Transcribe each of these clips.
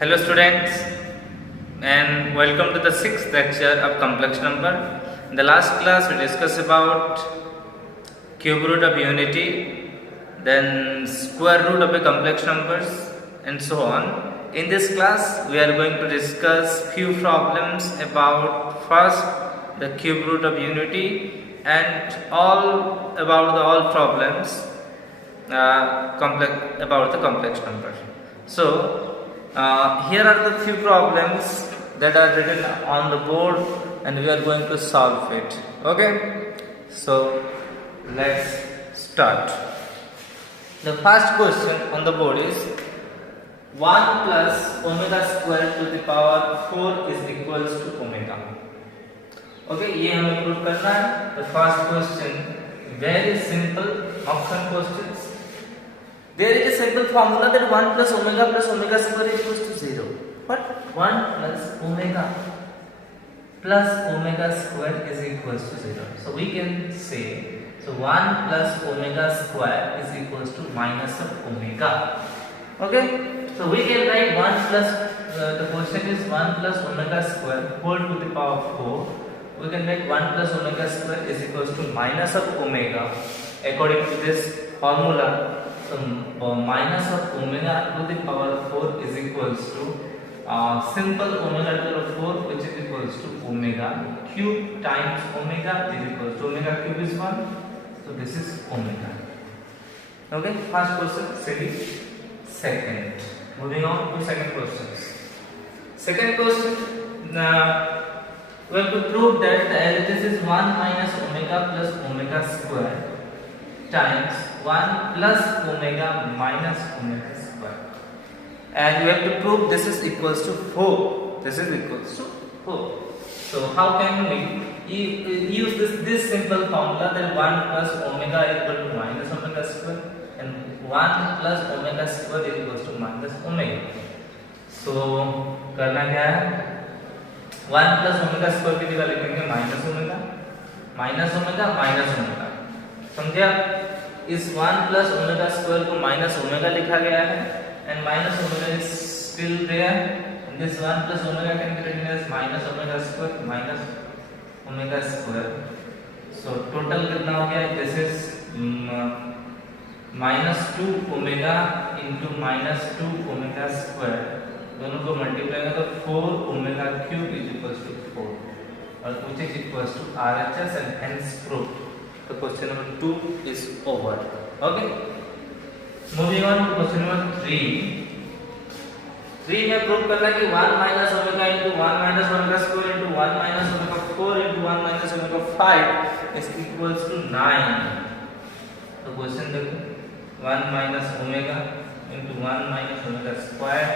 Hello students, and welcome to the sixth lecture of complex number. In the last class we discussed about cube root of unity, then square root of a complex numbers and so on. In this class we are going to discuss few problems about first the cube root of unity and all problems about the complex number. So here are the few problems that are written on the board and we are going to solve it. Okay, so let's start. The first question on the board is 1 plus omega square to the power 4 is equals to omega. Okay, ये हमें prove करना है. The first question, very simple option questions. There is a simple formula that 1 plus omega square is equals to 0. But 1 plus omega square is equals to 0. So we can say, so 1 plus omega square is equals to minus of omega. Okay? So we can write 1 plus, the question is 1 plus omega square whole to the power 4. We can write 1 plus omega square is equals to minus of omega according to this formula. So minus of omega to the power 4 is equals to simple omega to the 4 which is equals to omega cube times omega is equals to omega cube is 1. So this is omega. Okay, first question, second. Moving on to second questions. Second question, we have to prove that this is 1 minus omega plus omega square times 1 plus omega minus omega square, and we have to prove this is equals to 4. This is equals to 4. So how can we use this simple formula that 1 plus omega equal to minus omega square and 1 plus omega square is equals to minus omega. So करना क्या है, 1 plus omega square की जगह लिखेंगे minus omega. समझे आप? इस 1 plus omega square को minus omega लिखा गया है and minus omega is still there, and this 1 plus omega can be written as minus omega square. So total कितना हो गया? This is minus 2 omega into minus 2 omega square, दोनों को multiply करें तो 4 omega cube is equals to 4 और which is equals to RHS and hence proved. So question number 2 is over. Okay. Moving on to question number 3. 3 में prove करना कि 1 minus omega into 1 minus omega square into 1 minus omega 4 into 1 minus omega 5 is equals to 9. तो question देखो, 1 minus omega into 1 minus omega square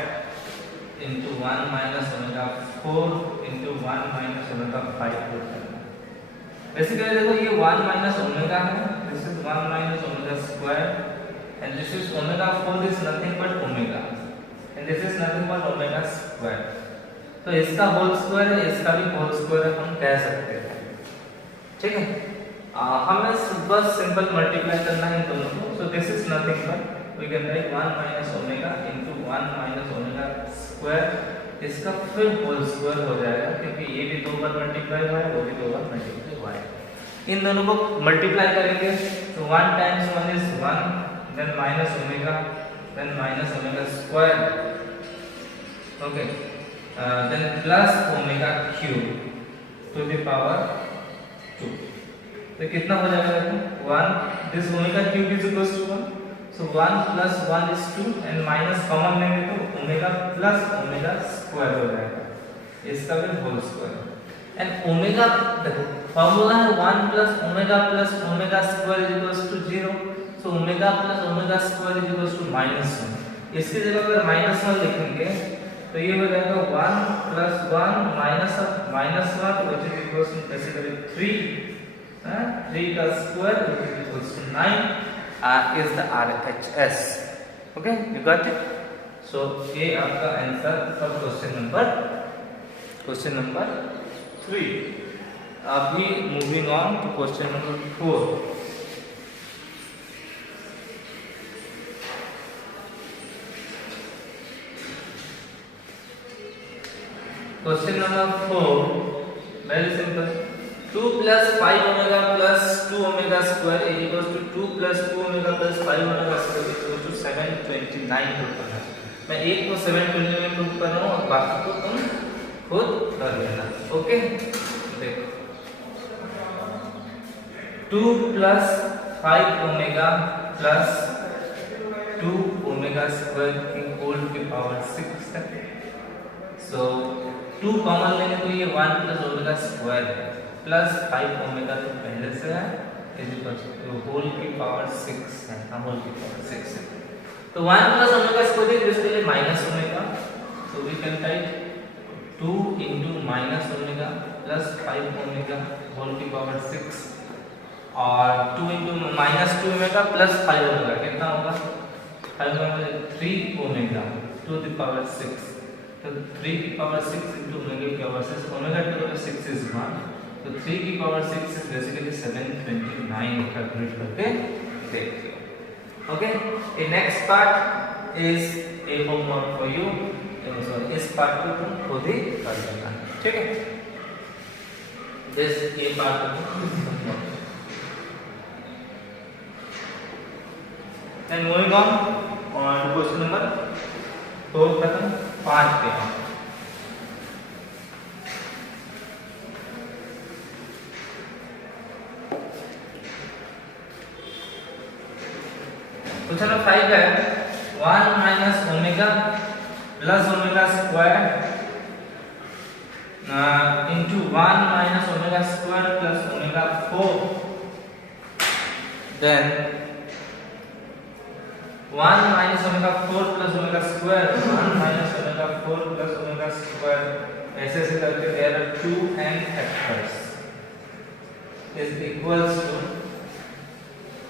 into 1 minus omega 4 into 1 minus omega 5. Basically देखो ये 1 minus omega है, this is 1 minus omega square and this is omega 4 is nothing but omega and this is nothing but omega square. तो इसका whole square है, इसका भी whole square है, हम कह सकते हैं. ठीक है, हमें बस सिंपल मल्टीप्लाई करना है दोनों को. So this is nothing but we can write 1 minus omega into 1 minus omega square. इसका फिर होल स्क्वायर हो जाएगा क्योंकि ये भी 2 बार मल्टीप्लाई हुआ है, वो भी 2 बार मल्टीप्लाई हुआ है. इन दोनों को मल्टीप्लाई करेंगे तो 1 times 1 is 1, then minus omega, then minus omega square, okay, then plus omega cube to the power 2. तो कितना हो जाएगा देखो, 1 this omega cube is equals to 1. So 1 plus 1 is 2 and minus common लेंगे तो ओमेगा प्लस ओमेगा स्क्वायर हो जाएगा, इसका भी होल स्क्वायर एंड ओमेगा देखो फॉर्मूला है 1 plus omega square is equals to 0. So omega plus omega square is equals to minus 1. इसकी जगह पर minus 1 लिखेंगे तो ये हो जाएगा 1 plus 1 minus 1 which is equals to basically 3 का square which is equals to 9. Is the RHS. Okay, you got it? So ये आपका आंसर फॉर क्वेश्चन नंबर 3. अभी moving on to question number 4. Question number 4, very simple. 2 plus 5 omega plus 2 omega square is equals to 2 plus 2 omega plus 5 omega square is equals to 729 prove करना है. मैं एक को 729 prove कर रहा हूँ और बाकी को तुम खुद कर लेना. ओके, देखो 2 plus 5 omega plus 2 omega square की होल की पावर 6 है. सो 2 कॉमन लेंगे तो ये 1 plus omega square है प्लस 5 ओमेगा तो पहले से है इज इक्वल टू होल की पावर 6 है. होल की पावर 6 है तो 1 plus omega square is basically minus omega. So we can write 2 into minus omega plus 5 omega whole की पावर 6 और 2 into minus 2 omega plus 5 omega कितना होगा 5 omega 3 omega to the power 6. तो 3 की पावर 6 into ओमेगा की power 6 omega to the power 6 is 1. तो 3 की power 6 is basically 729 calculate करके देखते हैं. Okay, the next part is a homework for you. Sorry, इस पार्ट को तुम खुद ही कर लेना. ठीक है, दिस ये part then moving on to question number 4 खत्म. 5 पे हम क्वेश्चन नंबर 5 है 1 minus omega plus omega square into 1 minus omega square plus omega 4. Then 1 minus omega 4 plus omega square 1 minus omega 4 plus omega square ऐसे ऐसे करके there are 2n factors is equals to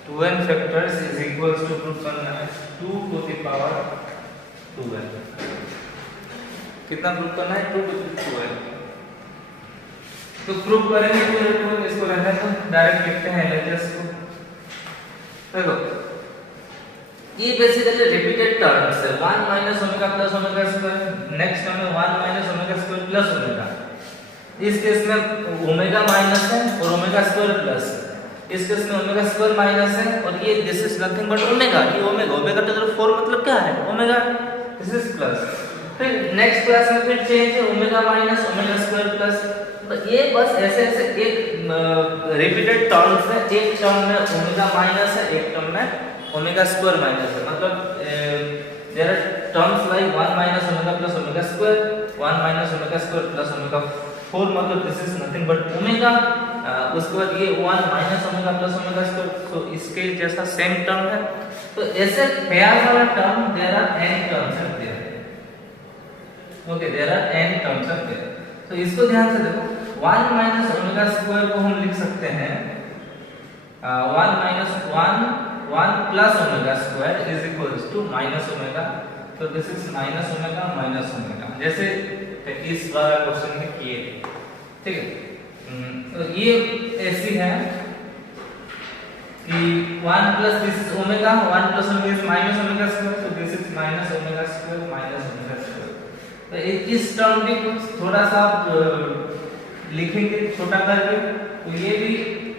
2n factors is equals to proof करना है 2 to the power 2n. कितना proof करना है 2 to the 2n. तो proof करेंगे तो इसको रहने तो डायरेक्ट लिखते हैं एलएचएस को. देखो ये बेसिकली रिपीटेड टर्म्स है 1 minus omega plus omega square. Next term है 1 minus omega square plus omega. इस केस में ओमेगा माइनस है और ओमेगा स्क्वायर प्लस है. इस केस में ओमेगा स्क्वायर माइनस है और ये this is nothing but omega. ये ओमेगा ओमेगा टू द 4 मतलब क्या है ओमेगा. This is plus. फिर नेक्स्ट क्लास में फिर चेंज है omega minus omega square plus. तो ये बस ऐसे ऐसे एक रिपीटेड टर्म्स है. एक टर्म में ओमेगा माइनस है, एक टर्म में ओमेगा स्क्वायर माइनस है. मतलब there are terms like 1 minus omega plus omega square 1 minus omega square plus omega 4 मतलब this is nothing but omega. उसके बाद ये 1 minus omega plus omega square. तो इसके जैसा सेम टर्म है. तो ऐसे पेयर वाला term there are n terms है there. Okay, there are n terms है देयर. तो इसको ध्यान से देखो 1 minus omega square को हम लिख सकते हैं 1 minus 1 plus omega square is equals to minus omega. तो this is minus omega minus omega जैसे इस वाला क्वेश्चन में किए. ठीक है, तो ये ऐसी है कि 1 plus this is omega 1 plus omega is minus omega square. so this is minus omega square minus omega square. तो इस टर्म भी कुछ थोड़ा सा लिखेंगे छोटा करके तो ये भी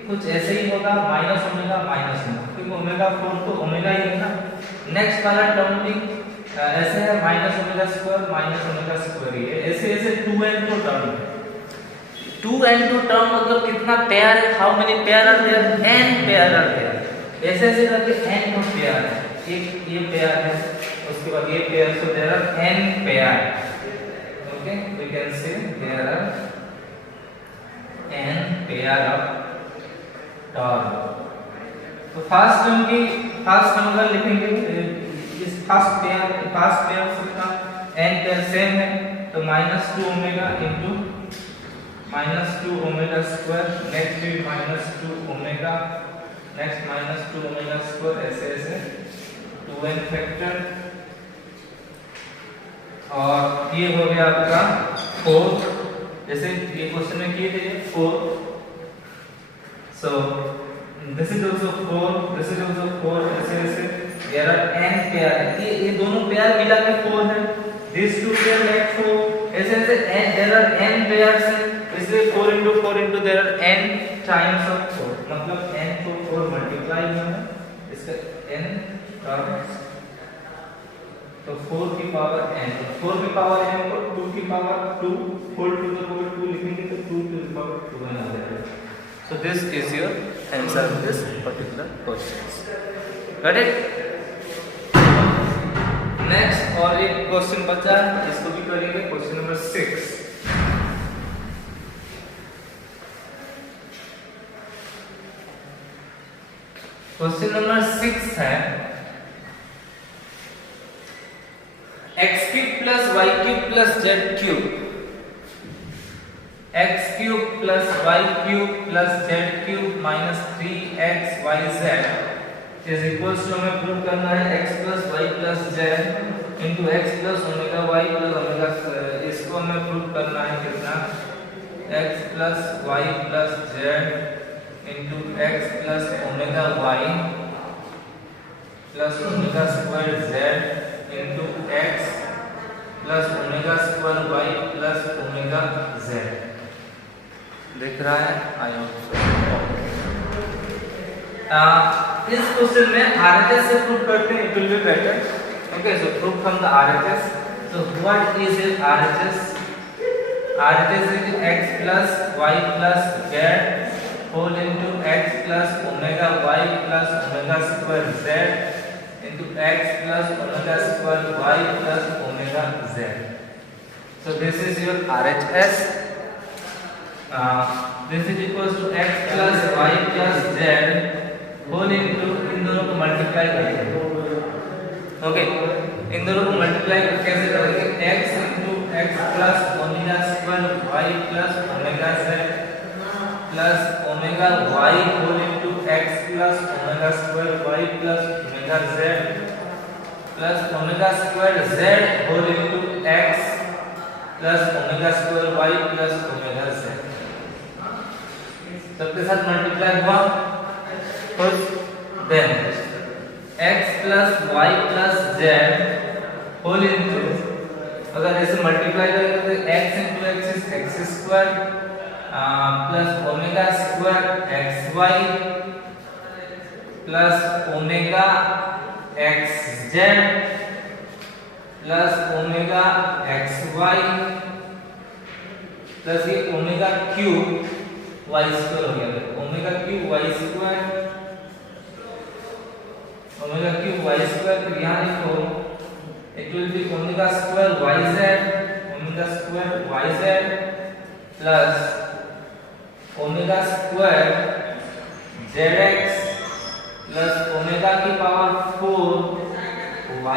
कुछ ऐसे ही होगा माइनस ओमेगा क्योंकि ओमेगा 4 तो ओमेगा ही है ना. नेक्स्ट वाला टर्म भी ऐसे है माइनस ओमेगा स्क्वायर. ये ऐसे ऐसे 2n तो टर्म है. 2n2 टर्म मतलब कितना पेयर है. How many pair are there n pair are there. ऐसे ऐसे करके n तो पेयर है. एक ये पेयर है उसके बाद ये pair. So there are n pair. Okay, we can say there are n pair of term. तो फर्स्ट टर्म का लिखेंगे इस फर्स्ट पेयर सबका n पेयर सेम है. तो -2 omega into -2 omega square. Next भी -2 ओमेगा. Next -2 omega square. ऐसे ऐसे 2n फैक्टर. और ये हो गया आपका 4. जैसे ये क्वेश्चन में किए थे 4. सो this is also 4. This is also 4. ऐसे ऐसे देयर आर n पेयर. ये दोनों पेयर मिला के 4 है. This two pair like 4. ऐसे ऐसे जैसे देयर आर n पेयर्स, इसलिए 4 into 4 into there are n times of 4, मतलब n को 4 मल्टीप्लाई में है इसका n टर्म्स, तो 4 की पावर n, 4 की पावर n को 2 की पावर 2 होल टू द पावर 2 लिखेंगे तो 2 to the power 2 बन जाएगा। So this is your answer to this particular question. Got it? Next और एक क्वेश्चन बचा है, इसको भी करेंगे, क्वेश्चन नंबर 6। क्वेश्चन नंबर 6 है x cube plus y cube plus z cube, x cube plus y cube plus z cube minus 3xyz is equals to, हमें prove करना है x plus y plus z into x plus omega y plus omega, इसको हमें prove करना है कितना, x plus y plus z into x plus omega y plus omega square z into x plus omega square y plus omega z। दिख रहा है? I hope इस question में RHS से प्रूव करते हैं, it will be better. Okay, so prove from the RHS। So what is it RHS? RHS is x plus y plus z whole into x plus omega y plus omega square z into x plus omega square y plus omega z। So this is your RHS। This is equals to x plus y plus z whole into, इन दोनों को multiply करेंगे। Okay, इन दोनों को multiply कैसे करेंगे, x into x plus omega square y plus omega z plus omega y whole into x plus omega square y plus omega z plus omega square z whole into x plus omega square y plus omega z। सबके साथ multiply हुआ, then x plus y plus z whole into, अगर ऐसे multiply करेंगे तो x into x is x square plus omega square xy plus omega xz plus omega xy plus ये omega cube y square हो गया, omega cube y square, omega cube y square, तो यहाँ लिखो it will be omega square yz, omega square yz plus omega square zx plus omega की power 4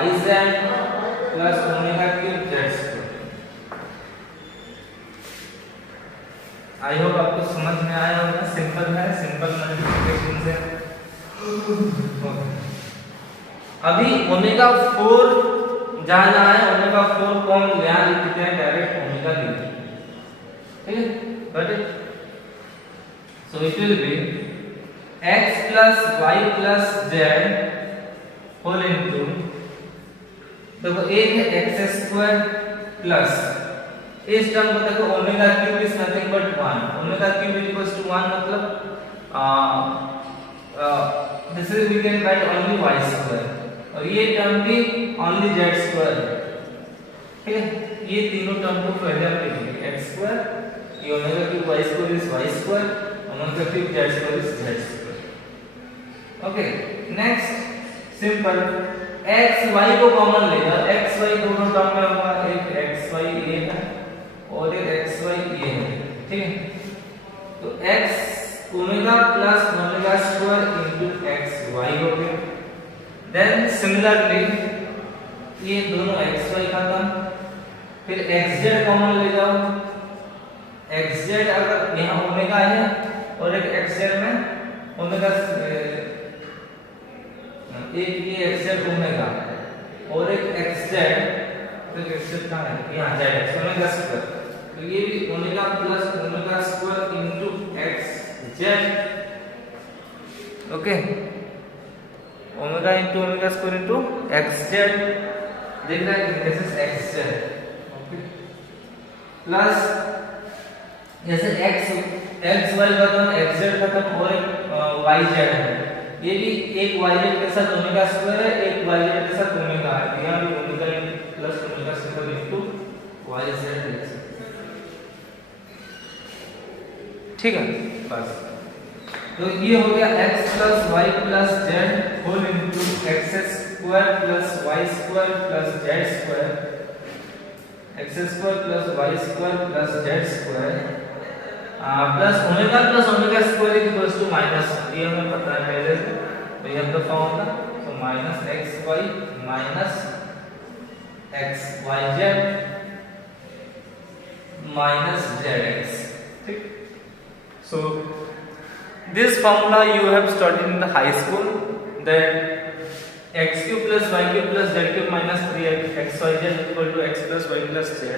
yz plus omega cube z square. I hope आपको समझ में आया होगा, simple है, सिंपल मल्टीप्लिकेशन से। अभी ओमेगा 4 जहां जहां है ओमेगा 4 को हम यहां लिखते हैं डायरेक्ट ओमेगा लिखते हैं, ठीक है, got it. So it will be x plus y plus z whole into, देखो एक है x स्क्वायर प्लस, इस टर्म को देखो omega cube is nothing but 1, omega cube is equals to 1, मतलब this is we can write only y square, और ये term भी ओनली z स्क्वायर है, ठीक है। ये तीनों टर्म को पहले आप लिखेंगे x स्क्वायर, ये omega cube y square is y square, omega cube z square is z square. Okay, next simple, x y को कॉमन लेगा, x y दोनों टर्म में होगा, एक x y ये है और एक x y ये है, ठीक है। तो x omega plus omega square into x y हो गया। देन सिमिलरली ये दोनों x y खत्म, फिर xz कॉमन ले जाओ, xz अगर यहाँ ओमेगा है और एक xz में ओमेगा, एक ये xz ओमेगा और एक xz, तो xz कहाँ है, यहाँ z ओमेगा स्क्वायर, तो ये भी omega plus omega square into xz। Okay, omega into omega square into xz, देख रहे हैं, this is xz। Okay, plus जैसे x y खत्म x z खत्म और एक y z है, ये भी एक y z के साथ ओमेगा स्क्वायर है, एक y z के साथ ओमेगा है, यहाँ भी omega plus omega square into y z, ठीक है बस। तो ये हो गया x plus y plus z whole into x square plus y square plus z square, x square plus y square plus z square plus omega square equals to minus, ये हमें पता है पहले से, तो ये हम फॉर्मूला, तो minus xy minus xyz minus zx, ठीक। So this formula you have studied in the high school, that x cube plus y cube plus z cube minus 3xyz equal to x plus y plus z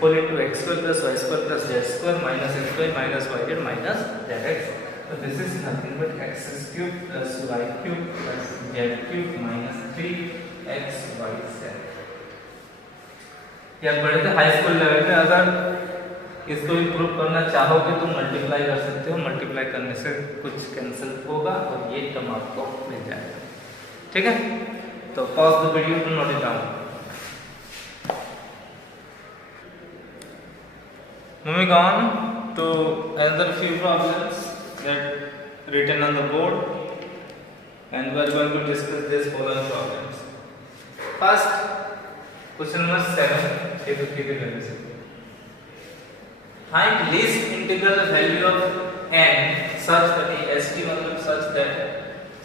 whole into x square plus y square plus z square minus x square minus yz minus zx. So this is nothing but x cube plus y cube plus z cube minus 3xyz. या बड़े थे high school level में, अगर इसको भी prove करना चाहोगे तो मल्टीप्लाई कर सकते हो, मल्टीप्लाई करने से कुछ कैंसिल होगा और ये टर्म आपको मिल जाएगा, ठीक है। तो pause the video to note it down. Moving on to another few problems that written on the board, and we are going to discuss this following problems. First, question number 7. Find least integral value of n such that st मतलब such that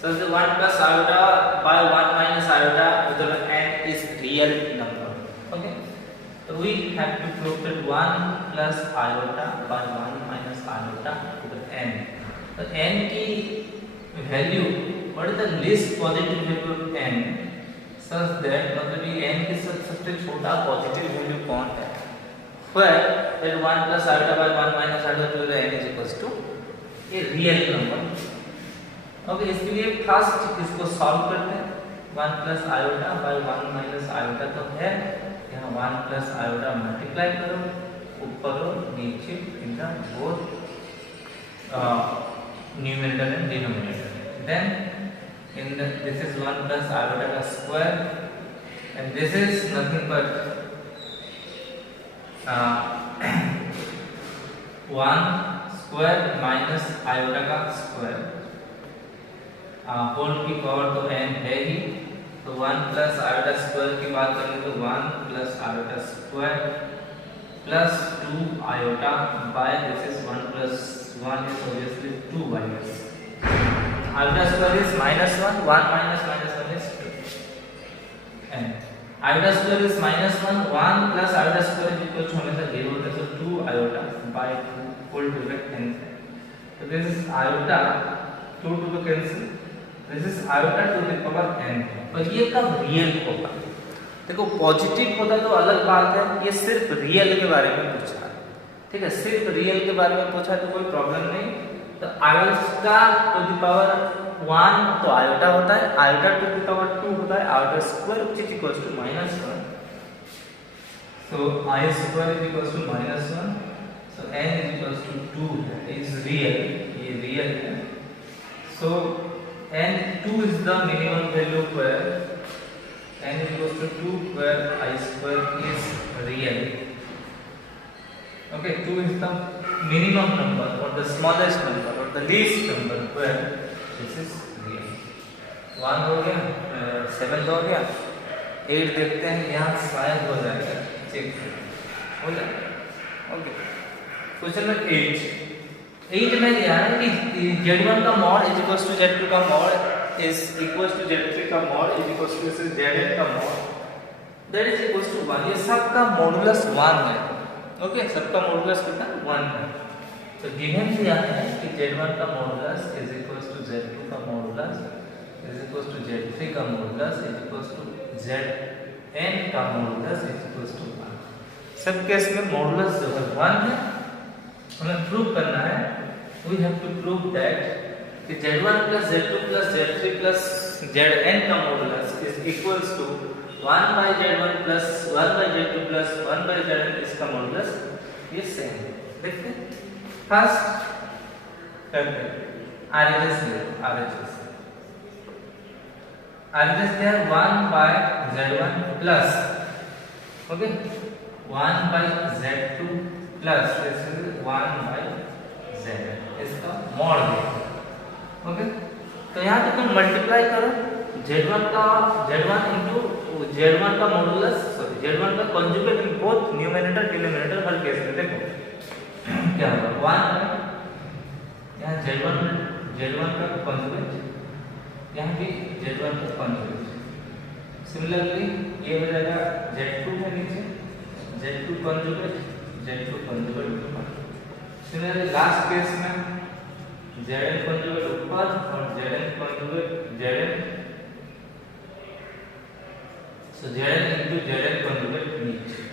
1 plus iota by 1 minus iota whether n is real number. Okay, so we have to prove that 1 plus iota by 1 minus iota to the n. तो n की value, what is the least positive value of n such that मतलब ये n के सबसे छोटा positive value कौन है, where that 1 plus iota by 1 minus iota to the n is equals to a real number. Okay, इसके लिए first इसको सॉल्व करते हैं। 1 plus iota by 1 minus iota तो है, यहाँ 1 plus iota मल्टीप्लाई करो ऊपर और नीचे in the both numerator and denominator, then in the this is 1 plus iota का square and this is nothing but 1 square minus iota का स्क्वायर, होल की पावर तो n है ही, तो 1 प्लस आयोटा स्क्वायर की बात करें तो 1 plus iota square plus 2 iota by this is 1 plus 1 is obviously 2 minus iota square is -1, 1 minus -1 is 2, and iota square is -1, 1 plus iota square is equal to हमेशा 0 होता है, so 2 iota by 2 whole to the n, so this is iota 2 to the cancel, this is iota to the power n, और ये कब real होगा? देखो positive होता तो अलग बात है, ये सिर्फ रियल के बारे में पूछा है, ठीक है, सिर्फ रियल के बारे में पूछा तो कोई प्रॉब्लम नहीं। तो आयोटा टू द पावर 1 तो आयोटा होता है, आयोटा टू द पावर 2 होता है iota square which is equals to -1, so I square is equals to -1, so n is equals to 2 is real, ये रियल है, so n 2 is the minimum value where n is equals to 2 where I square is real. Okay, 2 is the minimum number or the smallest number or the least number where this is real. 1 हो गया, 7 हो गया, 8 देखते हैं यहाँ शायद हो जाएगा, चेक हो जाएगा। ओके, क्वेश्चन नंबर 8 में दिया है कि z1 का mod is equals to z2 का mod is equals to z3 का mod is equals to zn का mod that is equals to 1, ये सबका मॉडुलस 1 है। ओके, सबका मॉडुलस कितना 1 है, तो गिवन दिया है कि z1 का modulus is equals to z2 का modulus is equals to z3 का modulus is equals to zn का मॉडुलस इज इक्वल्स टू 1। सब केस में मॉडुलस जो है 1 है, हमें प्रूव करना है, we have to prove that कि z1 plus z2 plus z3 plus zn का modulus is equals to 1 by z1 plus 1 by z2 plus 1 by zn, इसका मॉडुलस ये सेम देखते फर्स्ट करते RHS ले RHS there 1 by Z1 plus okay 1 by Z2 plus this is 1 by Z इसका mod देखो okay तो यहाँ पे तुम मल्टीप्लाई करो Z1 into Z1 का मॉडुलस सॉरी Z1 का conjugate in both numerator denominator her case में देखो क्या होगा 1 यहाँ Z1 का कंजुगेट यहाँ भी Z1 का कंजुगेट सिमिलरली ये हो जाएगा Z2 है नीचे Z2 conjugate similarly last case में Zn कंजुगेट ऊपर और Zn conjugate Zn so Zn into Zn conjugate नीचे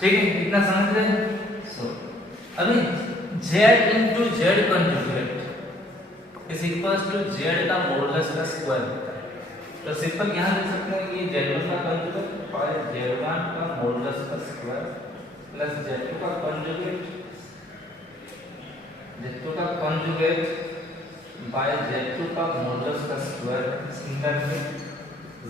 ठीक है इतना समझ रहे सो अभी Z into Z conjugate is equals to Z का मॉडुलस का स्क्वायर होता है तो सिंपल यहाँ लिख सकते हैं ये Z1 का कंजुगेट और Z1 का मॉडुलस का स्क्वायर प्लस Z2 का कंजुगेट बाय Z2 का मॉडुलस का स्क्वायर सिमिलरली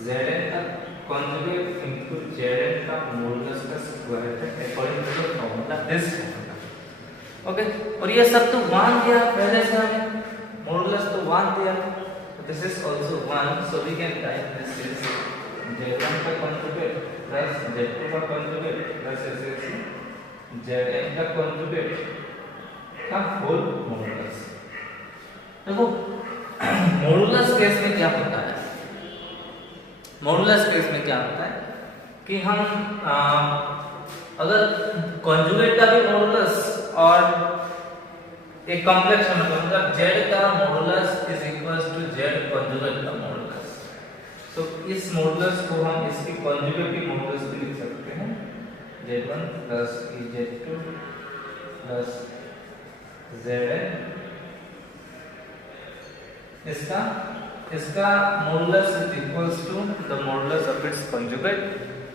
Zn का कंजुगेट इनटू Zn का मॉडुलस का स्क्वायर है according to the formula this okay और ये सब तो मान दिया पहले से हमें मॉडुलस तो 1 दिया this is also 1 so we can write this is Z1 का कंजुगेट प्लस Z2 का कंजुगेट प्लस Zn का कंजुगेट का होल मॉडुलस देखो मॉडुलस केस में क्या होता है मॉडुलस केस में क्या होता है कि हम अगर कंजुगेट का भी मॉडुलस और एक कॉम्प्लेक्स नंबर मतलब Z का modulus is equals to Z conjugate का मॉडुलस तो इस मॉडुलस को हम इसकी कंजुगेट की मॉडुलस भी लिख सकते हैं Z1 plus Z2 plus Zn इसका modulus is equals to the modulus of its conjugate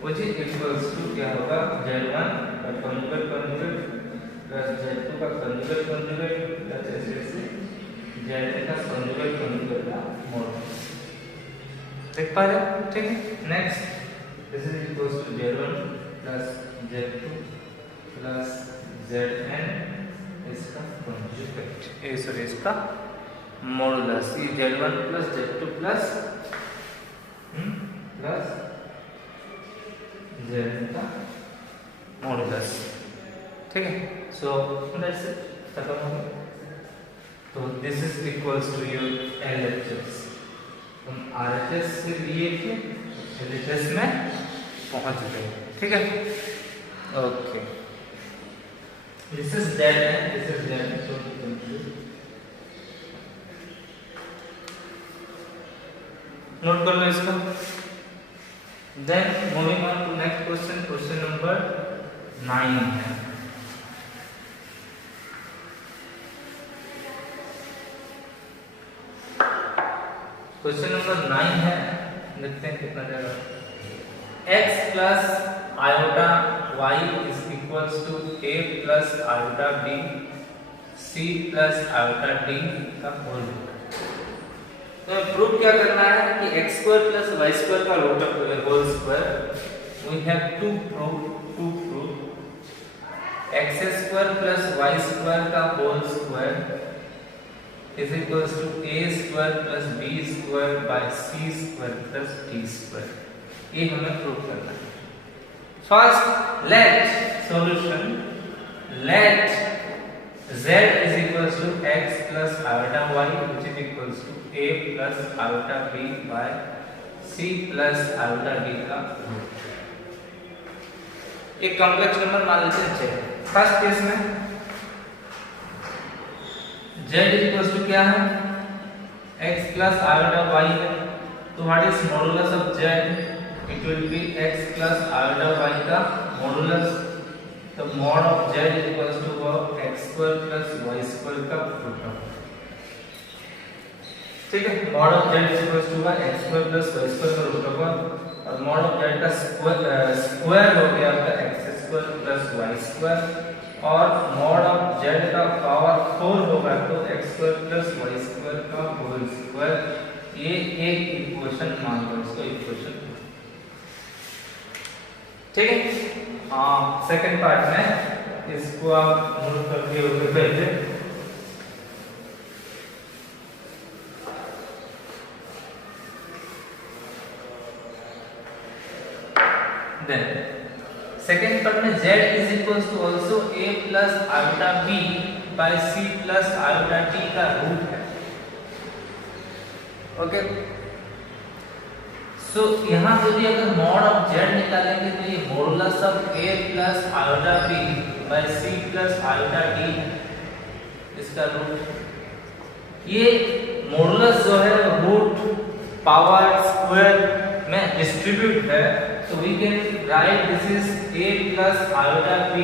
which is equals to क्या होगा Z1 का कंजुगेट प्लस Z2 का कंजुगेट प्लस ऐसे Zn का कंजुगेट का मॉडुलस देख पा रहे हो ठीक है next this is equals to Z1 plus Z2 plus Zn इसका कंजुगेट सॉरी इसका मॉडुलस ये Z1 plus Z2 plus Zn का मॉडुलस ठीक है सो दैट्स इट खत्म हो गया तो this is equals to your LHS हम RHS से लिए थे LHS में पहुंच गए ठीक है okay this is Z so note कर लो इसको then moving on to next question number 9 है क्वेश्चन नंबर 9 है देखते हैं कितना जाएगा x plus iota y is equals to a plus iota b c plus iota d का होल तो प्रूफ क्या करना है कि x square plus y square का root of whole square we have to proof x square plus y square का whole square is equals to a square plus b square by c square plus d square ये हमें prove करना है first let solution let z is equals to x plus iota y which is equals to a plus iota b by c plus iota d का एक complex number मान लेते हैं 6 first case में z इक्वल्स टू क्या है x plus iota y है तो what is modulus of z it will be x plus iota y का मॉडुलस तो mod of z equals to x square plus y square का root ठीक है। Mod of z is equal to x square plus y square का root over और mod of z का square हो गया आपका x square plus y square और मॉड ऑफ z का पावर 4 होगा तो x square plus y square का होल स्क्वायर। ये एक इक्वेशन मान लो इसको इक्वेशन, ठीक है। हाँ सेकंड पार्ट में इसको आप नोट करके होगे पहले। देन सेकेंड पार्ट में z is equal to also a plus iota b by c plus iota t का रूट है। ओके सो यहाँ पे भी अगर मॉड ऑफ z निकालेंगे तो ये modulus of a plus iota b by c plus iota t इसका रूट। ये मॉडुलस जो है रूट पावर स्क्वायर में डिस्ट्रीब्यूट है तो we can write this is a plus iota b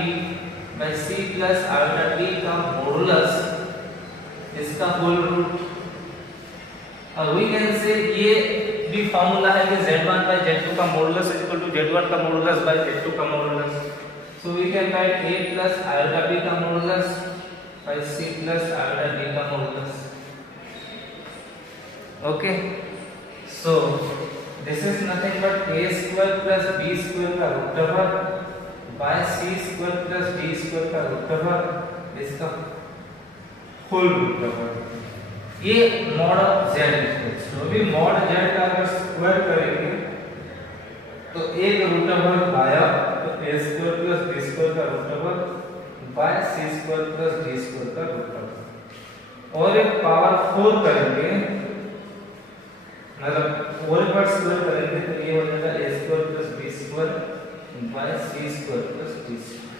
by c plus iota t का modulus इसका whole root. और वी कैन से ये भी फार्मूला है कि z1 बाय z2 का modulus is equal to z1 का मॉडुलस बाय z2 का modulus. So we can write a plus iota b का modulus by c plus iota d का modulus. Okay so this is nothing but a square plus b square का root over by c square plus d square का root over इसका whole root over. ये mod of z तो भी mod z का अगर square करेंगे तो एक रूट ओवर आया तो a square plus b square का root over by c square plus d square का रूट ओवर और एक पावर 4 करेंगे मतलब 4 पर स्क्वायर करेंगे तो ये हो जाएगा a square plus b square by c square plus d square.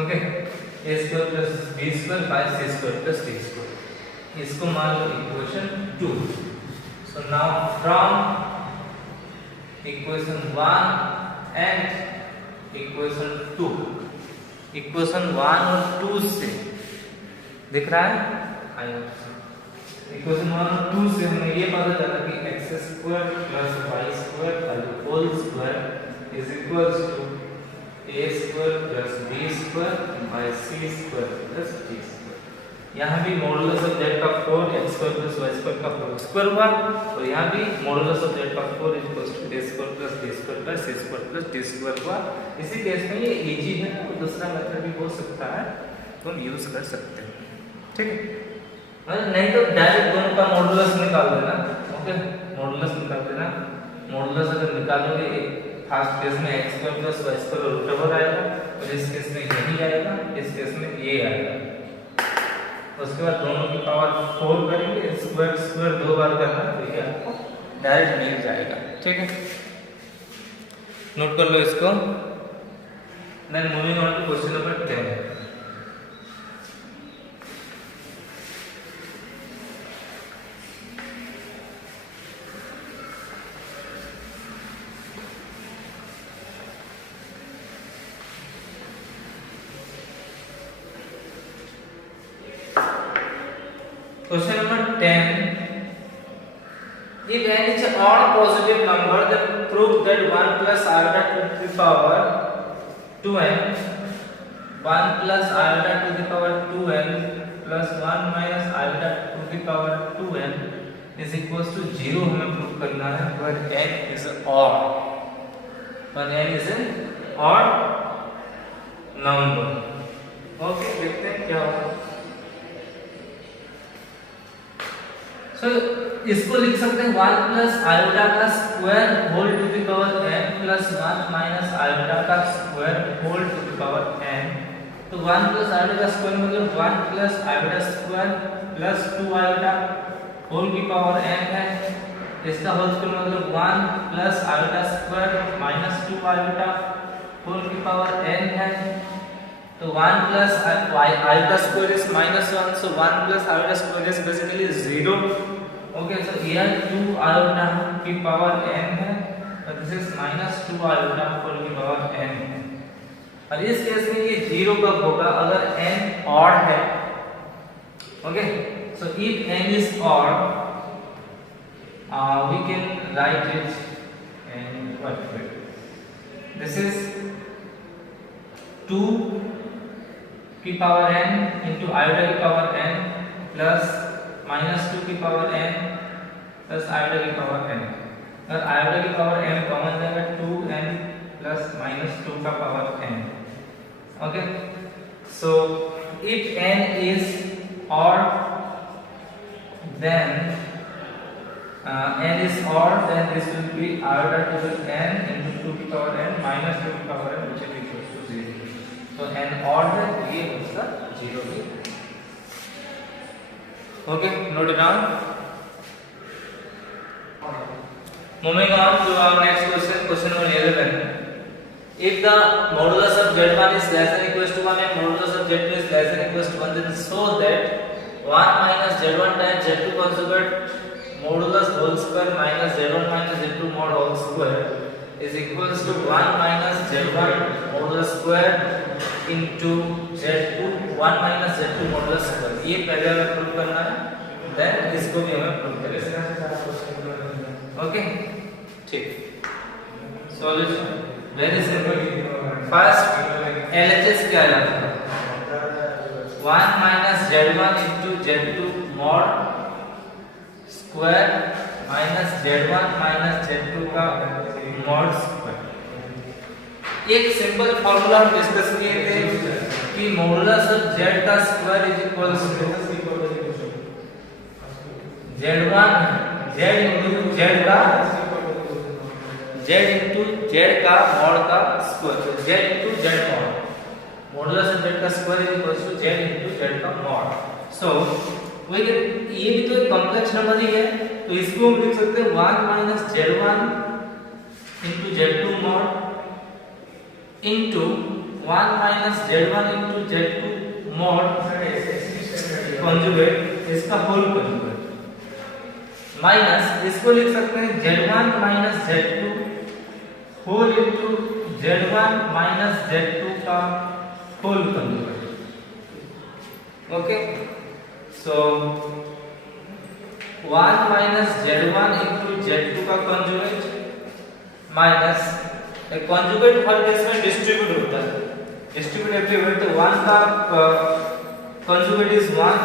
Okay a square plus b square by c square plus d square. इसको मान लो equation 2। So now from equation 1 and equation 2, equation 1 और 2 से दिख रहा है I hope equation 1 और 2 से हमें ये पता चला कि x square plus y square का whole square is equals to a square plus b square by c square plus d square. यहाँ भी मॉडुलस ऑफ z का 4 x square plus y square का होल स्क्वायर हुआ और यहाँ भी modulus of z का 4 is equals to a square plus b square plus c square plus d square हुआ। इसी केस में ये इजी है और दूसरा मेथड भी हो सकता है तो हम यूज कर सकते हैं, ठीक है। नहीं तो डायरेक्ट दोनों का मॉडुलस निकाल देना। ओके मॉडुलस निकाल देना। मॉडुलस अगर निकालोगे एक फर्स्ट केस में x square plus y square root over आएगा और इस केस में यही आएगा, इस केस में ये आएगा। उसके बाद दोनों की पावर 4 करेंगे, स्क्वायर स्क्वायर 2 बार करना तो ये आपको डायरेक्ट मिल जाएगा, ठीक है। नोट कर लो इसको। Then moving on to question number 10। Question number 10. If n is an odd positive number, then prove that 1 plus iota to the power 2n, 1 plus iota to the power 2n plus 1 minus iota to the power 2n is equals to 0 हमें prove करना है where n is odd, when n is an odd number। Okay देखते हैं क्या होगा। सो इसको लिख सकते हैं 1 प्लस आयोटा का square whole to the power n प्लस 1 माइनस आयोटा का square whole to the power n। तो 1 प्लस आयोटा का स्क्वायर मतलब 1 plus iota square plus 2 iota whole की पावर n है। इसका होल स्क्वायर मतलब 1 plus iota square minus 2 iota whole की पावर n है। तो 1 plus iota square is minus 1, so 1 plus iota square is basically 0। Okay, so here 2 iota की power n है, तो this is minus 2 iota whole की power n है। और इस केस में ये 0 कब होगा अगर n odd है। Okay So if n is odd, we can write it in what way? This is 2 की power n into iota की power n plus minus 2 की power n plus iota की power n. अगर iota की power n common जाएगा 2n plus minus 2 का power n. Okay, so if n is odd, then n is odd, then this will be iota to the n into 2 की power n minus 2 की power n, which is equal to 0. So n odd है, ये उसका 0 है. Okay, note it down. Moving on to our next question, question number 11. If the modulus of z1 is less than equals to 1 and modulus of z2 is less than equals to 1, then show that 1 minus z1 times z2 conjugate modulus whole square minus z1 minus z2 mod whole square is equals to 1 minus z1 modulus square into z2 1 minus z2 modulus square. ये पहले हमें prove करना है, then इसको भी हमें prove करना है. ओके, ठीक. Solution very simple. First LHS क्या है? 1 minus z1 into z2 mod square minus z1 minus z2 का mod स्क्वायर. एक सिंपल फार्मूला हम डिस्कस किए थे कि मॉडुलस ऑफ z का square is equals to z1 z into z का mod का स्क्वायर. तो z into z mod, modulus of z का square is equals to z into z का mod. सो ये भी तो एक कॉम्प्लेक्स नंबर ही है, तो इसको हम लिख सकते हैं 1 minus z1 into z2 mod into 1 minus z1 into z2 mod conjugate, इसका होल conjugate, माइनस इसको लिख सकते हैं z1 minus z2 whole into z1 minus z2 का होल conjugate. ओके, so 1 minus z1 into z2 का conjugate माइनस एक conjugate हर केस में डिस्ट्रीब्यूट होता है, डिस्ट्रीब्यूट एवरीवेयर. तो 1 का conjugate is 1,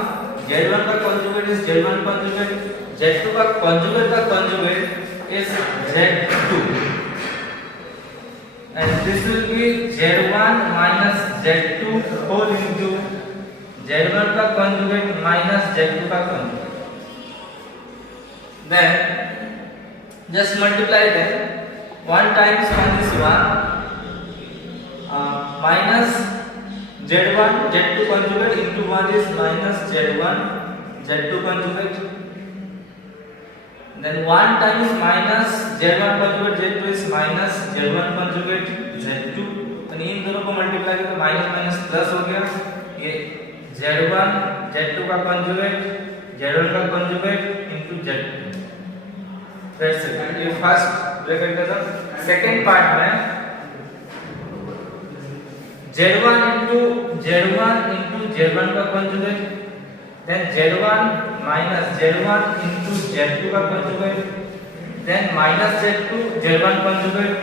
z1 का conjugate is z1 conjugate, z2 का conjugate is z2, and this will be z1 minus z2 whole into z1 का conjugate minus z2 का conjugate. Then just multiply them. 1 times 1 is 1 minus z1 z2 conjugate into 1 is minus z1 z2 conjugate. Then 1 times minus z1 conjugate z2 is minus z1 conjugate z2. तो इन दोनों को multiply करके minus minus plus हो गया. ये z1 z2 का conjugate z1 का conjugate into z2. That's it. ये फर्स्ट ब्रैकेट का था. सेकंड पार्ट में z1 into z1 का conjugate, then z1 minus z1 into z2 का conjugate, then minus z2 z1 conjugate.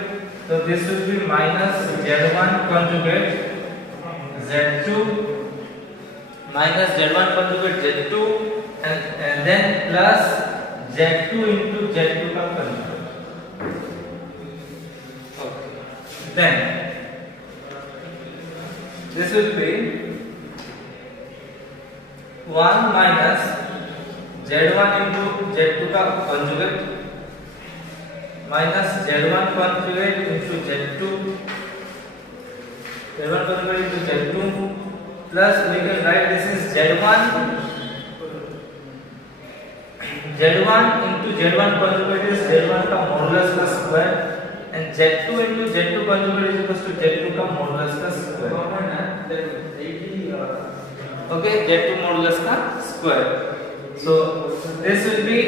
So this will be minus z1 conjugate z2 minus z1 conjugate z2 and then plus z2 into z2 का conjugate. Okay. Then this will be 1 minus z1 into z2 का conjugate minus z1 conjugate into z2 into z2 plus we can write this is z1 into z1 conjugate is z1 का modulus का square and z2 into z2 conjugate is equals to z2 का modulus का square. Okay, z2 modulus का square. So this will be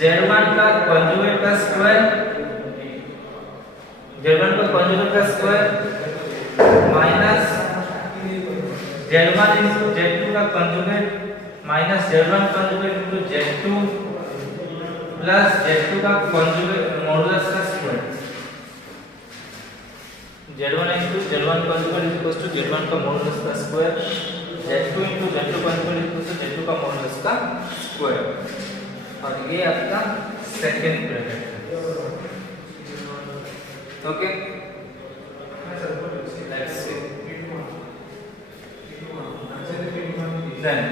z1 का conjugate का square, z1 का conjugate का square minus z1 into z2 का conjugate minus Z1 conjugate into Z2 plus Z2 का conjugate modulus का square. Z1 into Z1 conjugate is equal to Z1 का modulus का square, Z2 into Z2 conjugate is equal to Z2 का modulus का square. और ये आपका second bracket है। ओके, लेट्स सी देन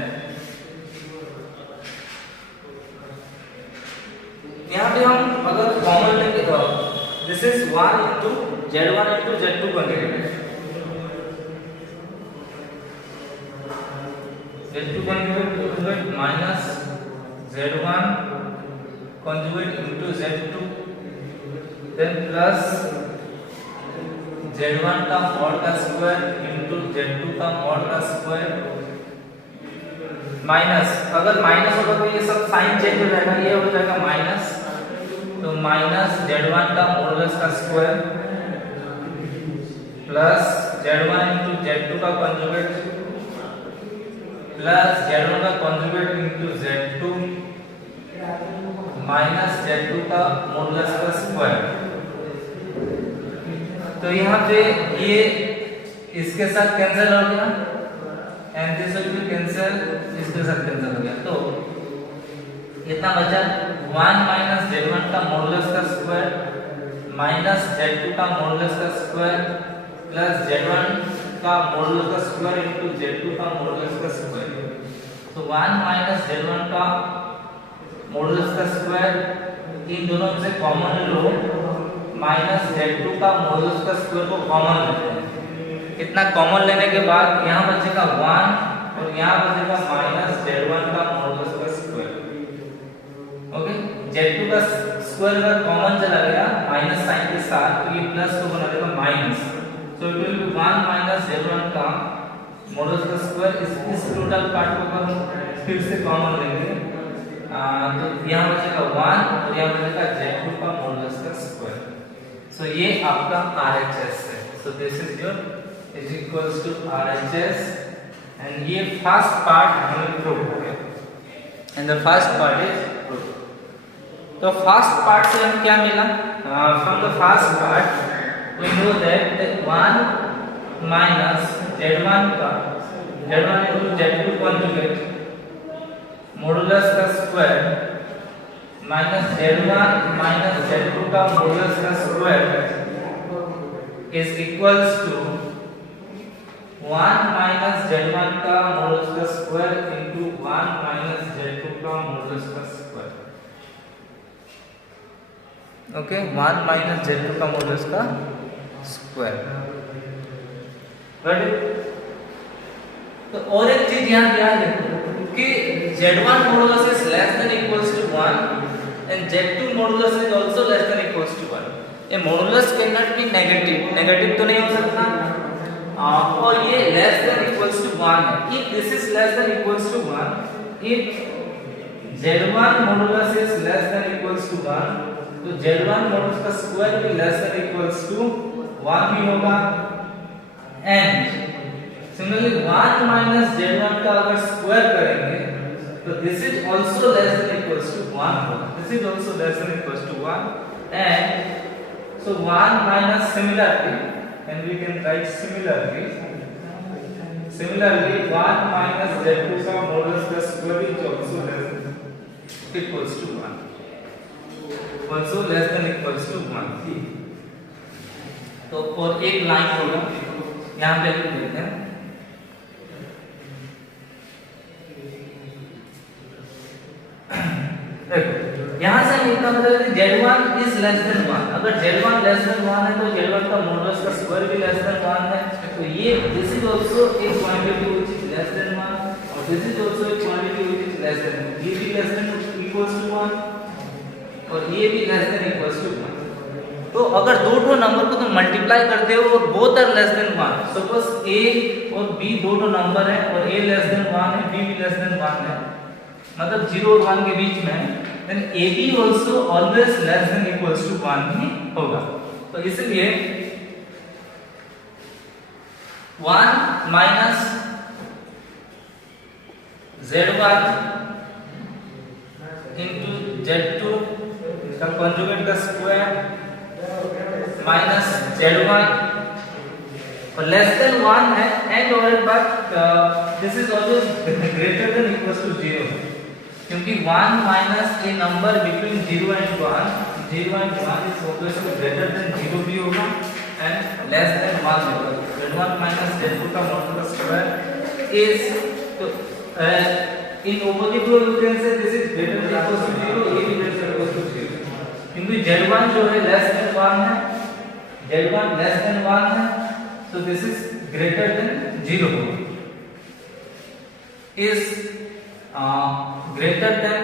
यहाँ पे हम अगर कॉमन लेंगे तो this is 1 into Z1 into Z2 conjugate, Z2 conjugate minus Z1 conjugate into Z2 then plus Z1 का मॉड का स्क्वायर इनटू Z2 का मॉड का स्क्वायर माइनस, अगर माइनस होगा तो ये सब साइन चेंज हो जाएगा, ये हो जाएगा माइनस, तो माइनस Z1 का मॉडुलस का square plus Z1 into Z2 का कंजुगेट प्लस Z1 का conjugate into Z2 minus Z2 का मॉडुलस का स्क्वायर। तो यहाँ पे ये इसके साथ कैंसिल हो गया and this will be cancel, इसके साथ कैंसिल हो गया, तो कितना बचा 1 माइनस Z1 का मॉडुलस का स्क्वायर माइनस Z2 का मॉडुलस का स्क्वायर प्लस Z1 का मॉडुलस का स्क्वायर इनटू Z2 का मॉडुलस का स्क्वायर। तो 1 माइनस Z1 का मॉडुलस का स्क्वायर, इन दोनों में से कॉमन लो, माइनस Z2 का मॉडुलस का स्क्वायर को कॉमन लेते हैं। इतना कॉमन लेने के बाद यहाँ बचेगा 1 और यहाँ बचेगा माइनस Z1 का मॉडुलस का स्क्वायर। ओके, Z2 का स्क्वायर अगर कॉमन चला गया माइनस साइन के साथ तो ये प्लस को बना देगा minus, so it will B 1 minus Z1 का मॉडुलस का स्क्वायर। इस टोटल पार्ट को हम फिर से कॉमन लेंगे, तो यहाँ बचेगा 1 और यहाँ बचेगा Z2 का मॉडुलस का स्क्वायर। सो ये आपका RHS है। सो this is your is equals to RHS and ये फर्स्ट पार्ट हमें प्रूव हो गया and the first part is proved। तो फर्स्ट पार्ट से हमें क्या मिला? From the first part we know that 1 minus Z1 का Z1 into Z2 conjugate modulus का square minus Z1 minus Z2 का मॉडुलस का square is equals to 1 minus Z1 का मॉडुलस का स्क्वायर इनटू 1 माइनस Z2 का modulus का square. Okay, 1 minus Z2 का modulus का स्क्वायर। तो और एक चीज यहाँ ध्यान रखो कि Z1 modulus is less than equals to 1 and Z2 modulus is also less than equals to 1। ये modulus can not be negative, negative तो नहीं हो सकता, और ये लेस देन इक्वल्स टू 1 है। If this is less than equals to 1, if Z1 modulus is less than equals to 1, तो Z1 modulus का स्क्वायर भी लेस देन इक्वल्स टू 1 भी होगा। एंड सिमिलरली 1 माइनस Z1 का अगर स्क्वायर करेंगे तो this is also less than equals to 1 होगा, this is also less than equals to 1 and so 1 minus similarly and we can write similarly 1 minus Z2 का modulus का square is also less than equals to 1, also less than equals to 1। तो और एक line होगा यहाँ पे लिख देते हैं, देखो यहाँ से निकलता है कि Z1 is less than 1। अगर Z1 less than 1 है तो Z1 का मॉडुलस का स्क्वायर भी less than 1 है। तो ये this is also a quantity which is less than 1 और this is also a quantity which is less than 1। ये भी less than equals to 1 और ये भी less than equals to 1। तो अगर दो दो नंबर को तुम मल्टीप्लाई करते हो और both are less than 1, suppose A और B दो दो नंबर है और A लेस देन 1 है, B भी लेस देन 1 है, मतलब 0 और 1 के बीच में, then AB also always less than equals to 1 ही होगा। तो इसलिए 1 minus Z1 into Z2 का कंजुगेट का स्क्वायर माइनस Z1 और लेस देन 1 है एंड और but this is always greater than equals to 0 क्योंकि 1 minus a number between 0 and 1 is always greater than 0 भी होगा एंड लेस देन 1 होगा। Z1 minus Z2 का मॉडुलस स्क्वायर इज तो in opposite way you can say this is greater than equals to 0, ये भी greater than equals to 0 क्योंकि Z1 जो है less than 1 है, Z1 less than 1 है, so this is greater than 0 is greater than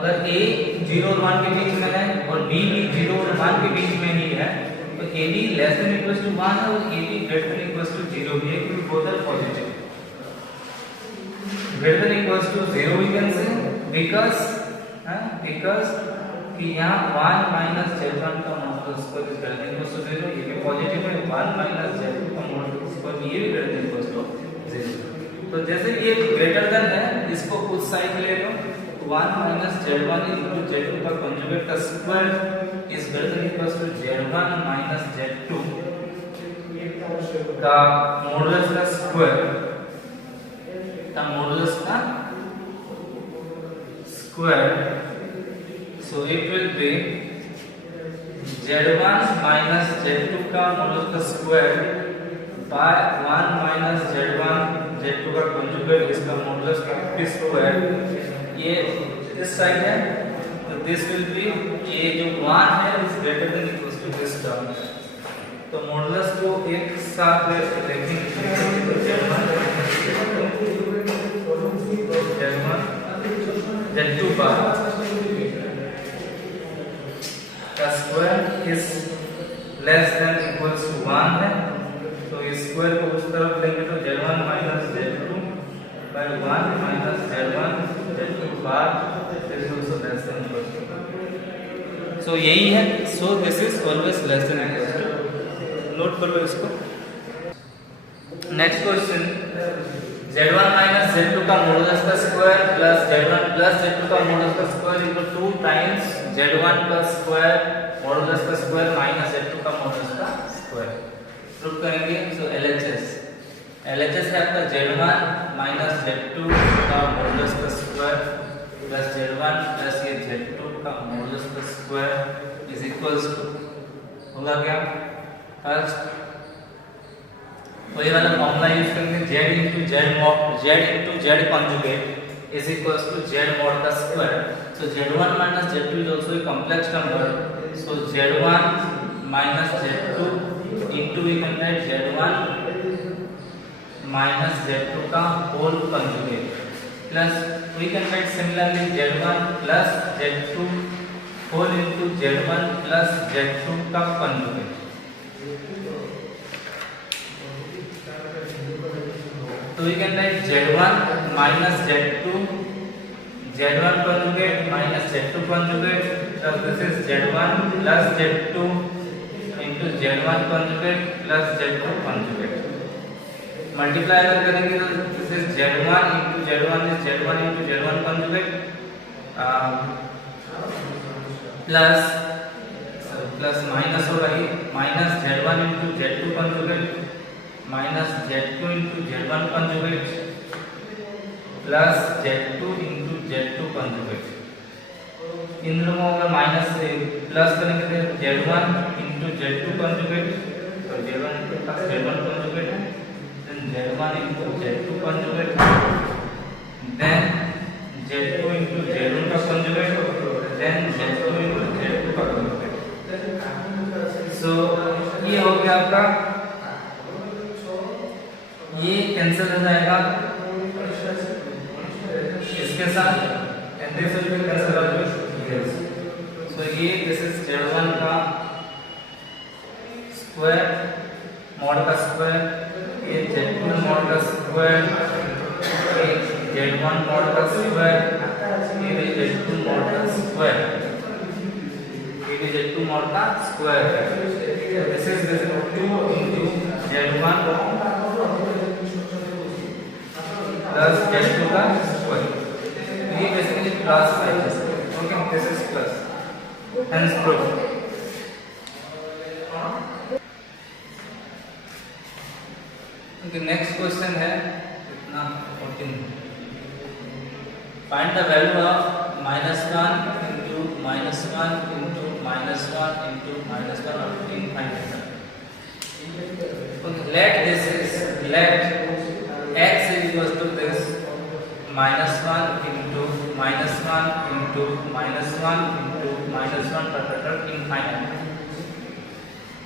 अगर A 0 और 1 के बीच में है और B भी 0 और 1 के बीच में ही है तो AB less than equals to 1 है और AB greater than equals to 0 भी है क्योंकि both are positive। greater than equals to 0 we can say because कि यहाँ 1 minus Z1 का modulus square is greater than equals to 0 ये भी पॉजिटिव है 1 minus Z2 का मॉडुलस स्क्वायर ये भी ग्रेटर देन इक्वल्स टू 0 तो जैसे ये ग्रेटर देन है इसको उस साइड ले लो 1 minus Z1 into Z2 का कंजुगेट का square is greater than equals to Z1 minus Z2 का मॉडुलस का स्क्वायर modulus का square so it will be Z1 minus Z2 का modulus का square by 1 minus Z1 Z2 का conjugate इसका modulus का square ये इस साइड है तो this will be ये जो 1 है is greater than equals to this term तो modulus को एक साथ लिखेंगे Z2 bar का square is less than equals to 1 है तो इस स्क्वायर को उस तरफ लेंगे तो Z1 minus Z2 by 1 minus Z1 Z2 bar is also less than equals to so यही है so this is always less than equals to note कर लो इसको। Next question Z1 minus Z2 का मॉडुलस का square plus Z1 plus Z2 का modulus का square equal 2 times Z1 का स्क्वायर मॉडुलस का स्क्वायर माइनस Z2 का मॉडुलस का स्क्वायर प्रूव करेंगे सो LHS है आपका Z1 minus Z2 का मॉडुलस का स्क्वायर प्लस Z1 प्लस ये Z2 का मॉडुलस का स्क्वायर इज इक्वल्स टू होगा क्या फर्स्ट वही वाला फॉर्मूला यूज करेंगे Z conjugate is equals to Z mod का square so Z1 minus Z2 is also a complex number so Z1 minus Z2 into we can write Z1 minus Z2 का whole conjugate plus we can write similarly Z1 plus Z2 whole into Z1 plus Z2 का conjugate so we can write Z1 minus Z2 Z1 conjugate minus Z2 conjugate so this is Z1 plus Z2 into Z1 conjugate plus Z2 conjugate multiply अगर करेंगे तो this is Z1 into Z1 is Z1 into Z1 conjugate plus minus होगा ये minus Z1 into Z2 conjugate minus Z2 into Z1 conjugate plus Z2 into Z2 conjugate इन दोनों को अगर minus से plus करेंगे तो Z1 into Z2 conjugate तो Z1 के पास Z1 conjugate है then Z1 into Z2 conjugate then Z2 into Z1 का conjugate then Z2 into Z2 का conjugate so ये हो गया आपका ये कैंसिल हो जाएगा इसके साथ and this will be cancel out so ये दिस इज Z1 का स्क्वायर मॉड का स्क्वायर ये Z2 मॉड का स्क्वायर ये Z1 मॉड का स्क्वायर ये भी Z2 मॉड का स्क्वायर ये भी Z2 मॉड का स्क्वायर है this is 2 into Z1 plus z2 का स्क्वायर, ये बेसिकली प्लस है। Okay, this is plus, hence proof. Okay, next question है इतना 14, find the value of -1 into -1 into -1 into -1 up to infinity. Okay, let x is equals to this -1 into -1 into -1 into -1 to infinity.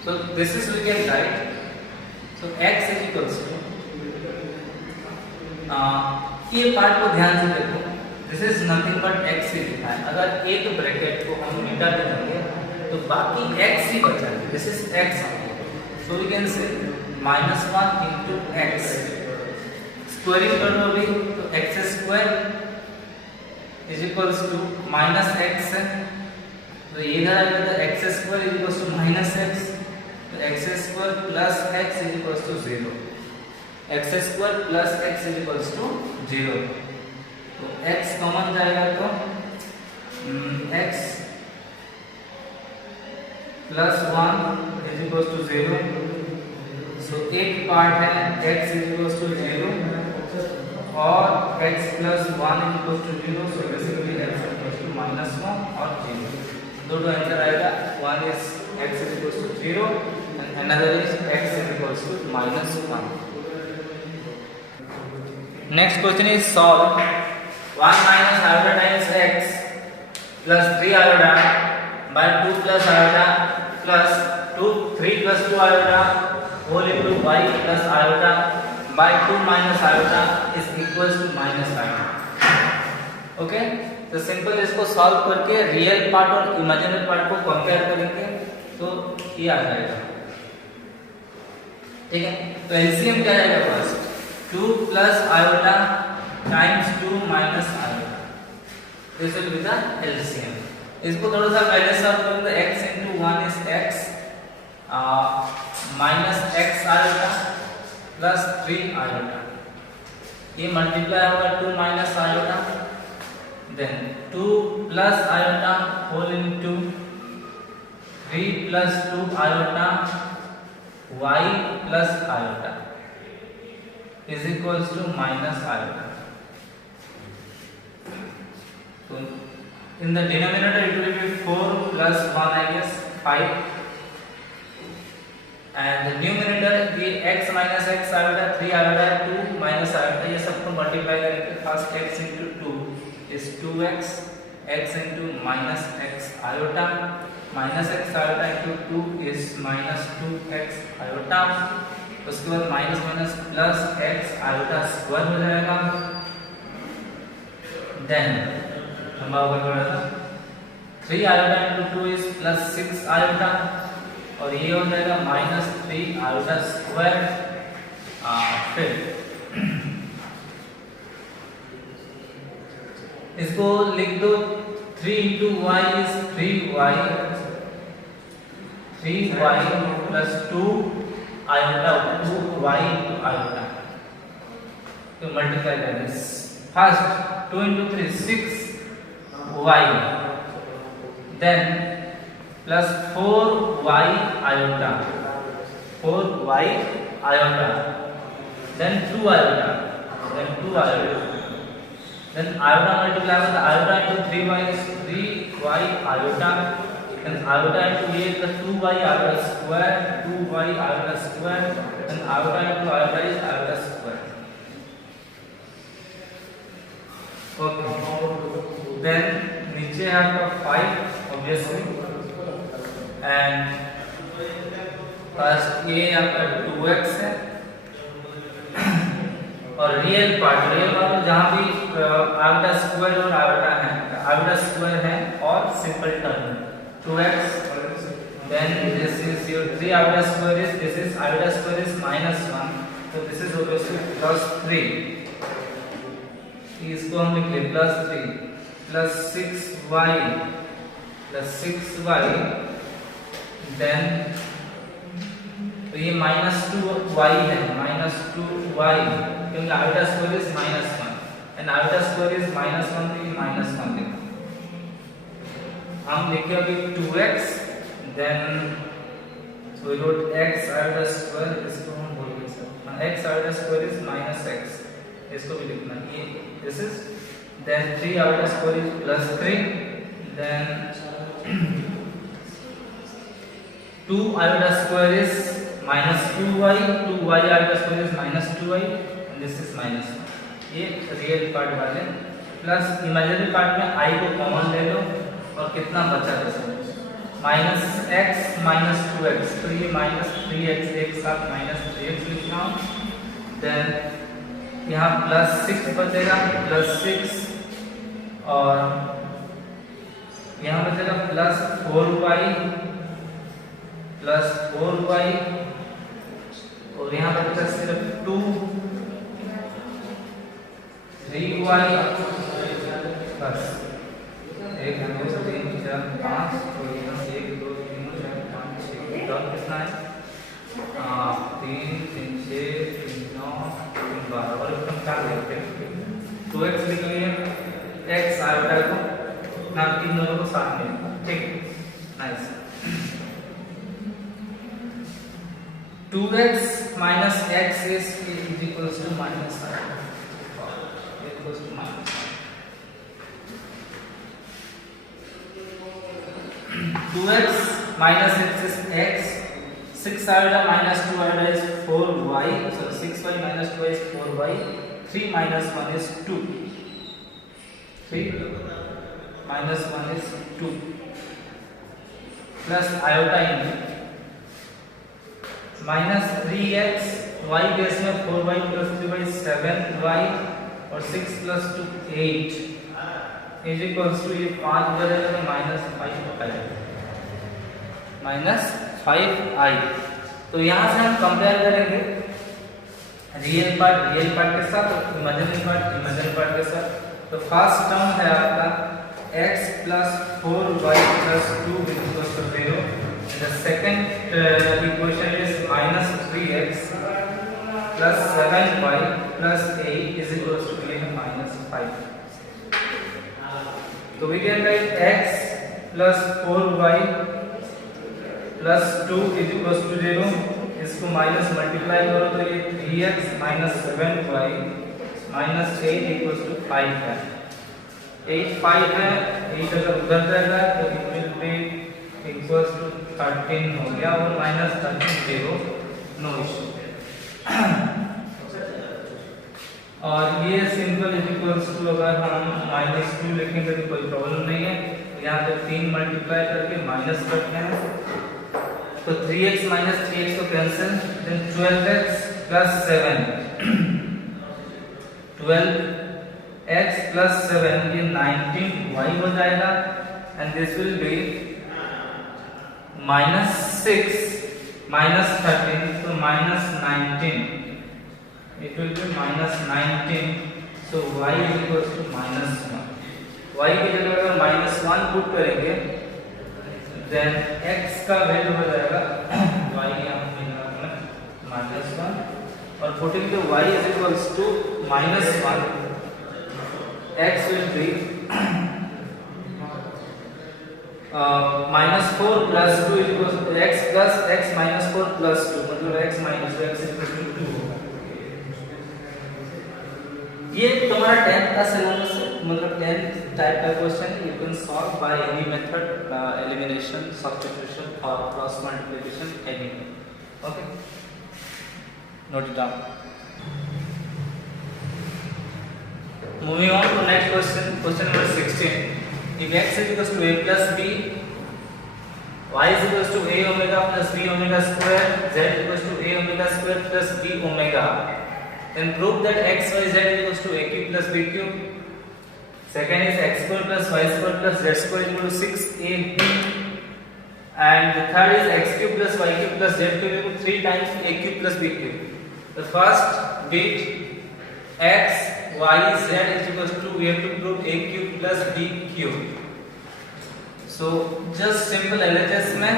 So this is we can write. So x is equals to ये part को ध्यान से देखो, this is nothing but x ही लिखा है। अगर एक bracket को हम मिटा देंगे तो बाकी x ही बचा है, this is x। So we can say -1 into x, squaring कर लो अभी, तो x square is equals to -x है, तो ये इधर आ गया तो x square is equals to -x, तो x square plus x is equals to 0, x square plus x is equals to 0। तो x कॉमन जाएगा तो x plus 1 is equals to 0। So एक पार्ट है x इज इक्वल्स टू 0 और x plus 1 is equals to 0। So basically x is equals to -1 और 0। दोनों answer आएगा, one is x is equals to 0 and another is x is equals to -1. Next question is solve 1 minus iota times x plus 3 iota by 2 plus iota plus 3 plus 2 iota whole into y plus iota by 2 minus iota is equals to -iota. Okay, तो simple इसको solve करके real part और imaginary part को compare करेंगे तो ये आ जाएगा। ठीक है, तो एलसीएम क्या आएगा first, 2 plus iota times 2 minus iota, this will be the LCM। इसको थोड़ा सा पहले सॉल्व करें तो x into 1 is x minus x iota plus 3 iota, ये मल्टीप्लाई होगा 2 minus iota, then 2 plus iota whole into 3 plus 2 iota y plus iota is equals to minus iota. So in the denominator it will be 4 plus 1, I guess 5, and the numerator ये x minus x iota 3 iota 2 minus iota, ये सबको multiply करेंगे। First x into 2 is 2x, x into minus x iota, minus x iota into 2 is minus 2x iota, उसके बाद minus minus plus x iota square हो जाएगा। Then हम बात कर रहे थे 3 iota into 2 is plus 6 iota, और ये हो जाएगा minus 3 आयोटा स्क्वायर। फिर इसको लिख दो, 3 into y is 3y plus 2 iota 2y into iota, तो मल्टीप्लाई करें first 2 into 3 6y, then plus 4y iota, 4y iota, then 2 iota, then 2 iota, then iota multiply with iota into 3y is 3y iota, then iota into a plus 2y iota square, 2y iota square, then iota into iota is iota square. Okay, then नीचे है आपका 5 obviously, and first ये आपका 2x है, और real part जहाँ भी iota square और आयोटा है, आयोटा स्क्वायर है और सिंपल टर्म है 2x, then this is your 3 iota square is, this is iota square is -1, so this is obviously plus 3, इसको हम लिख ले plus 3 plus 6y plus 6y, then तो ये -2y है, -2y क्योंकि iota square is -1 and iota square is -1 तो ये -1 लिखा। हम लिखे अभी 2x then we wrote x iota square, इसको हम बोल सकते हैं x iota square is -x, इसको भी लिखना ये this is then 3 iota square is +3 then 2 iota square is -2y, 2y iota square is -2y and this is -1। ये रियल पार्ट वाले प्लस इमेजिनरी पार्ट में i को कॉमन ले लो और कितना बचा जैसे -x -2x, तो ये -3x एक साथ -3x लिखना हूँ। देन यहाँ +6 बचेगा +6 और यहाँ बचेगा +4y और यहाँ बचेगा सिर्फ 2 3y बस 1 2 3 4 5 और यहाँ 1 2 3 4 5 6 टर्म कितना है 3 3 6 3 9 3 12 और एकदम क्या लिखते हैं 2x लिख लिए x आयोटा को ना तीन दोनों को साथ में, ठीक nice. 2x minus x is equals to minus I, equals to minus I. 2x minus x is x, 6 iota minus 2 iota is 4y, so 6y minus 2y is 4y, 3 minus 1 is 2, 3 minus 1 is 2 plus iota into -3x y case में 4y plus 3y 7y और 6 plus 2 8 is equals to ये 5 बचेगा तो -5i। तो यहाँ से हम compare करेंगे रियल पार्ट के साथ और इमेजिनरी पार्ट के साथ। तो फर्स्ट टर्म है आपका x plus 4y plus 2 is equals to 0। The second equation is -3x plus 7y plus 8 is equals to -5। So we can write x plus 4y plus 2 is equals to 0। इसको minus multiply करो तो ये 3x minus 7y minus 8 equals to 5 है। 8 5 है, 8 अगर उधर जाएगा तो it will be equals to 13 हो गया और -13 0 नो इशू। और ये सिंपल इज इक्वल्स टू अगर हम -2 लिखेंगे तो कोई प्रॉब्लम नहीं है। यहाँ पे 3 मल्टीप्लाई करके माइनस करते हैं तो 3x minus 3x को cancel, then 12x plus 7 12x plus 7 ये 19y हो जाएगा and this will be -6 minus 13 तो -19 it will be -19 so y is equals to -1। y की जगह अगर -1 पुट करेंगे देन x का वैल्यू हो जाएगा y यहाँ मिलेगा -1 और putting the y is equals to -1 x will be -4 plus 2 is equals to x plus x minus 4 plus 2 मतलब x minus 2 x equals to 2 होगा। ये तुम्हारा 10th का सिलेबस मतलब 10th टाइप का question you can solve by any method, elimination, substitution और cross multiplication any. Okay, note it down. Moving on to next question, question number 16। If x is equals to a plus b, y is equals to a omega plus b omega square, z is equals to a omega square plus b omega, then prove that x y z is equals to a cube plus b cube. Second is x square plus y square plus z square is equal to 6ab, and the third is x cube plus y cube plus z cube equal to 3 times a cube plus b cube. The first bit x y z is equals to, we have to prove a cube plus b cube. So just simple LHS में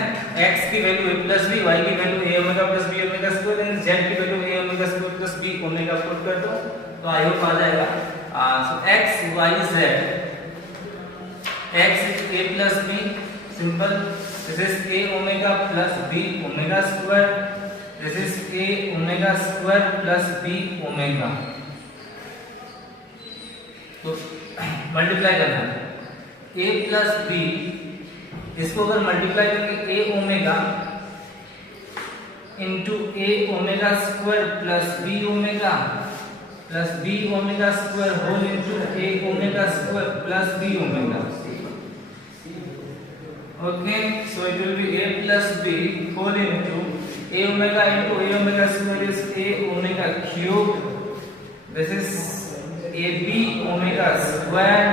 x की value a plus b, y की value a omega plus b omega square and z की value a omega square plus B omega put कर दो तो I hope आ जाएगा। So x y z x is a plus b, simple. This is a omega plus b omega square. This is a omega square plus b omega. तो multiply करना है a plus b, इसको अगर multiply करेंगे a omega into a omega square plus b omega square whole into a omega square plus b omega. Okay, so it will be a plus b whole into a omega square is a omega cube. This is a b omega square,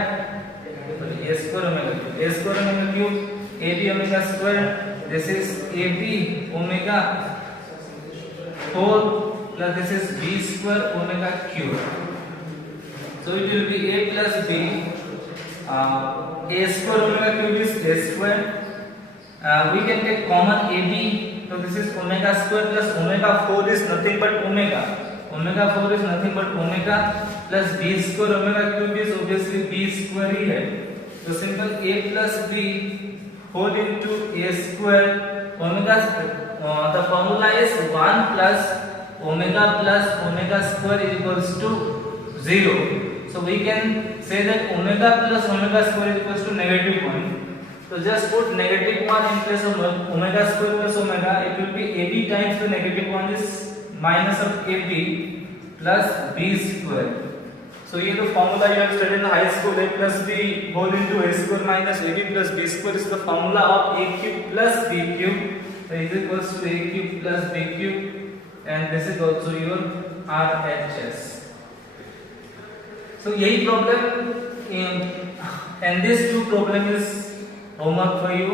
a square omega cube, a b omega square. This is a b omega whole plus this is b square omega cube. So it will be a plus b. A square omega cube is a square. We can take common AB. So this is omega square plus omega 4 is nothing but omega. Omega 4 is nothing but omega plus b square omega cube is obviously b square ही है. So simple a plus b whole into a square omega. The formula is 1 plus omega square is equals to 0. So we can say that omega plus omega square is equals to -1. So just put -1 in place of omega square plus omega. It will be ab times the -1 is minus of ab plus b square. So ये तो formula you have studied in the high school. A plus b whole into a square minus ab plus b square is the formula of a cube plus b cube. So is equals to a cube plus b cube, and this is also your RHS. So यही problem and this two problem is homework for you.